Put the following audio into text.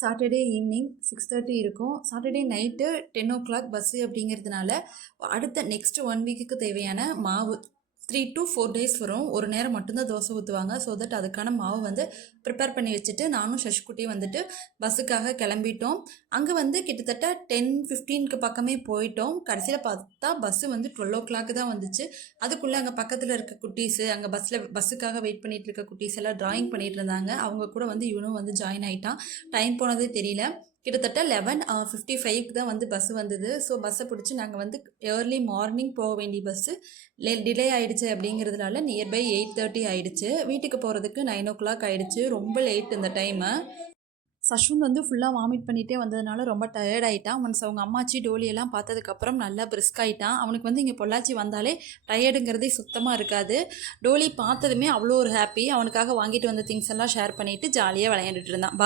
Saturday evening 6:30 இருக்கும். Saturday night 10 bus அப்படிங்கிறதுனால அடுத்த நெக்ஸ்ட் 1 வீக்குக்கு தேவையான மாவு 3 to 4 days வரும். ஒரு நேரம் மட்டும்தான் தோசை ஊற்றுவாங்க. ஸோ தட் அதுக்கான மாவு வந்து ப்ரிப்பேர் பண்ணி வச்சுட்டு நானும் சஷ்குட்டியும் வந்துட்டு பஸ்ஸுக்காக கிளம்பிட்டோம். அங்கே வந்து கிட்டத்தட்ட 10:15க்கு பக்கமே போயிட்டோம். கடைசியில் பார்த்தா பஸ்ஸு வந்து 12 தான் வந்துச்சு. அதுக்குள்ளே அங்கே பக்கத்தில் இருக்க குட்டீஸு அங்கே பஸ்ஸுக்காக வெயிட் பண்ணிகிட்டு இருக்க குட்டீஸ் எல்லாம் ட்ராயிங் பண்ணிகிட்டு இருந்தாங்க. அவங்க கூட வந்து இவனும் வந்து ஜாயின் ஆகிட்டான். டைம் போனதே தெரியல. கிட்டத்தட்ட 11:55க்கு தான் வந்து பஸ்ஸு வந்தது. ஸோ பஸ்ஸை பிடிச்சி நாங்கள் வந்து ஏர்லி மார்னிங் போக வேண்டிய பஸ்ஸு டிலே ஆகிடுச்சு அப்படிங்கிறதுனால நியர்பை 8:30 ஆகிடுச்சு. வீட்டுக்கு போகிறதுக்கு 9 ஆகிடுச்சு. ரொம்ப லேட் இந்த டைமு. சஷ்வந்த் வந்து ஃபுல்லாக வாமிட் பண்ணிகிட்டே வந்ததுனால ரொம்ப டயர்ட் ஆகிட்டான். ஒன்ஸ் அவங்க அம்மாச்சி டோலியெல்லாம் பார்த்ததுக்கப்புறம் நல்லா பிரிஸ்க் ஆகிட்டான். அவனுக்கு வந்து இங்கே பொள்ளாச்சி வந்தாலே டயர்டுங்கிறதே சுத்தமாக இருக்காது. டோலி பார்த்ததுமே அவ்வளோ ஒரு ஹாப்பி. அவனுக்காக வாங்கிட்டு வந்த திங்ஸ் எல்லாம் ஷேர் பண்ணிவிட்டு ஜாலியாக விளையாண்டுட்டு இருந்தான்.